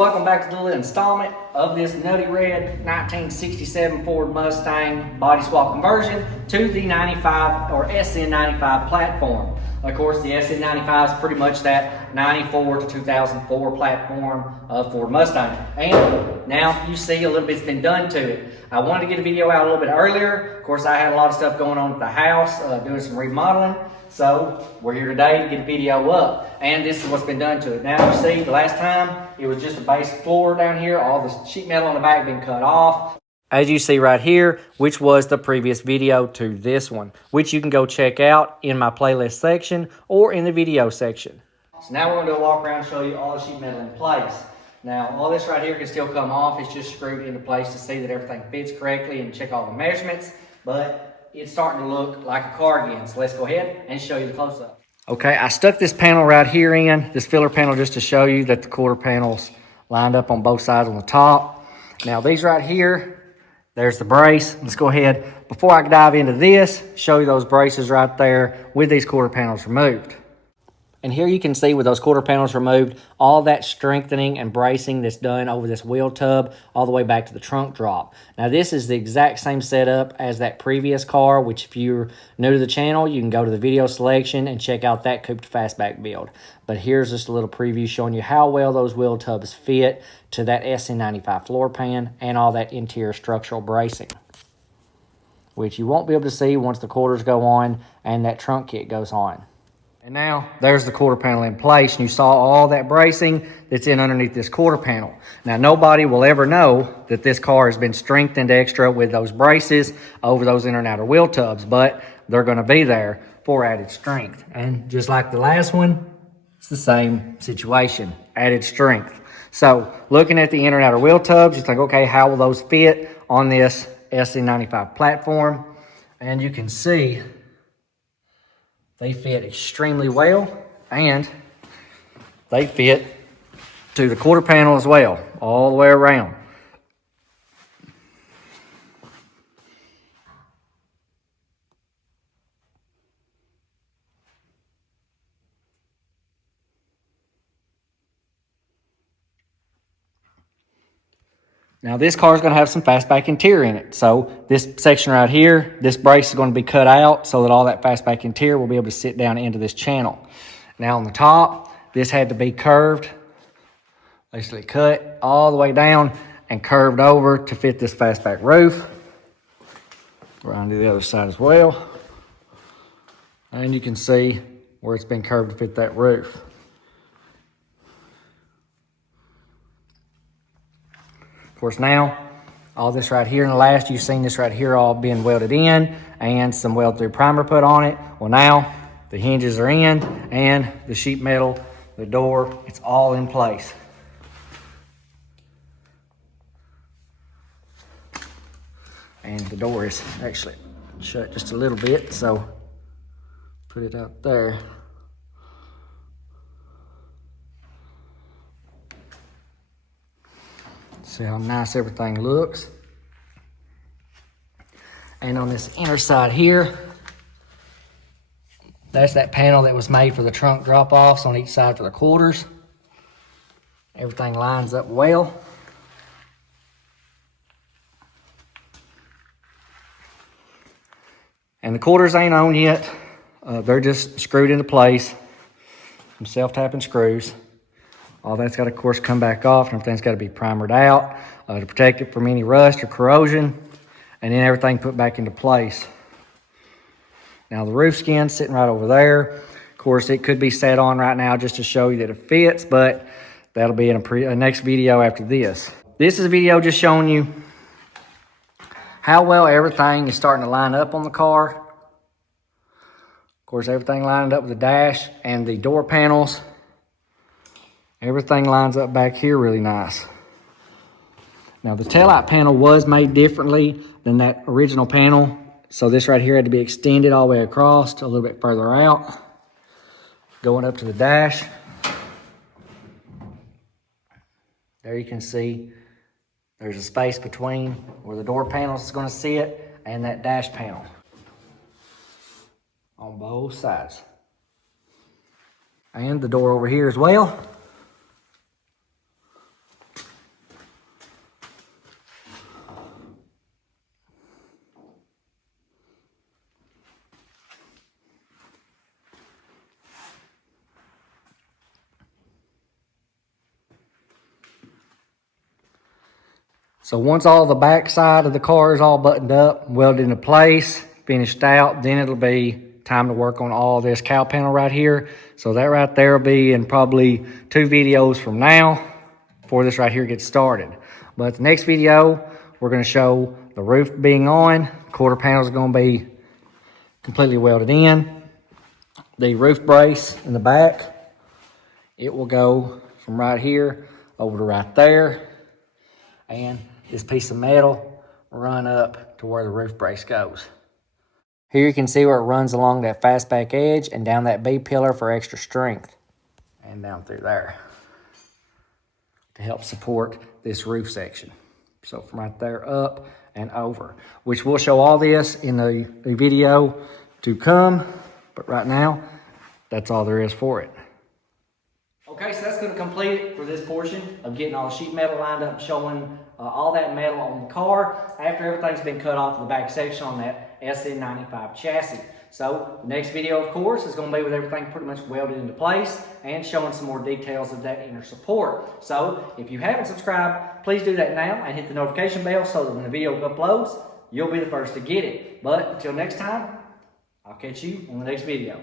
welcome back to the little installment of this nutty red 1967 Ford Mustang body swap conversion to the 95 or SN95 platform. Of course, the SN95 is pretty much that 94 to 2004 platform of Ford Mustang. And now you see a little bit's been done to it. I wanted to get a video out a little bit earlier. Of course, I had a lot of stuff going on at the house, doing some remodeling. So we're here today to get a video up, and this is what's been done to it. Now you see, the last time it was just a base floor down here. All the sheet metal on the back been cut off. As you see right here, which was the previous video to this one, which you can go check out in my playlist section or in the video section. So now we're going to do a walk around and show you all the sheet metal in place. Now all this right here can still come off. It's just screwed into place to see that everything fits correctly and check all the measurements. But it's starting to look like a car again. So let's go ahead and show you the close-up. Okay, I stuck this panel right here in, this filler panel, just to show you that the quarter panel's lined up on both sides on the top. Now these right here, there's the brace. Let's go ahead, before I dive into this, show you those braces right there with these quarter panels removed. And here you can see with those quarter panels removed, all that strengthening and bracing that's done over this wheel tub all the way back to the trunk drop. Now this is the exact same setup as that previous car, which if you're new to the channel, you can go to the video selection and check out that coupe fastback build. But here's just a little preview showing you how well those wheel tubs fit to that SN95 floor pan and all that interior structural bracing, which you won't be able to see once the quarters go on and that trunk kit goes on. And now there's the quarter panel in place, and you saw all that bracing that's in underneath this quarter panel. Now nobody will ever know that this car has been strengthened extra with those braces over those inner and outer wheel tubs, but they're going to be there for added strength. And just like the last one, it's the same situation, added strength. So looking at the inner and outer wheel tubs, you think, okay, how will those fit on this SN95 platform? And you can see they fit extremely well, and they fit to the quarter panel as well, all the way around. Now this car is going to have some fastback interior in it. So this section right here, this brace is going to be cut out so that all that fastback interior will be able to sit down into this channel. Now on the top, this had to be curved, basically cut all the way down and curved over to fit this fastback roof. Around to the other side as well. And you can see where it's been curved to fit that roof. Of course, now all this right here in the last, you've seen this right here all being welded in and some weld through primer put on it. Well, now the hinges are in and the sheet metal, the door, it's all in place. And the door is actually shut just a little bit, so put it out there. See how nice everything looks. And on this inner side here, that's that panel that was made for the trunk drop-offs on each side for the quarters. Everything lines up well. And the quarters ain't on yet. They're just screwed into place. Some self-tapping screws. All that's got to, of course, come back off, and everything's got to be primered out to protect it from any rust or corrosion, and then everything put back into place. Now the roof skin's sitting right over there. Of course, it could be set on right now just to show you that it fits, but that'll be in a next video after this. This is a video just showing you how well everything is starting to line up on the car. Of course, everything lined up with the dash and the door panels. Everything lines up back here really nice. Now the taillight panel was made differently than that original panel. So this right here had to be extended all the way across a little bit further out. Going up to the dash. There you can see there's a space between where the door panel is going to sit and that dash panel. On both sides. And the door over here as well. So once all the back side of the car is all buttoned up, welded into place, finished out, then it'll be time to work on all this cowl panel right here. So that right there will be in probably 2 videos from now before this right here gets started. But the next video, we're going to show the roof being on. Quarter panel is going to be completely welded in. The roof brace in the back, it will go from right here over to right there. And this piece of metal will run up to where the roof brace goes. Here you can see where it runs along that fastback edge and down that B-pillar for extra strength. And down through there to help support this roof section. So from right there up and over, which we'll show all this in the video to come. But right now, that's all there is for it. Okay, so that's going to complete it for this portion of getting all the sheet metal lined up, showing all that metal on the car after everything's been cut off of the back section on that SN95 chassis. So the next video, of course, is going to be with everything pretty much welded into place and showing some more details of that inner support. So if you haven't subscribed, please do that now and hit the notification bell so that when the video uploads, you'll be the first to get it. But until next time, I'll catch you on the next video.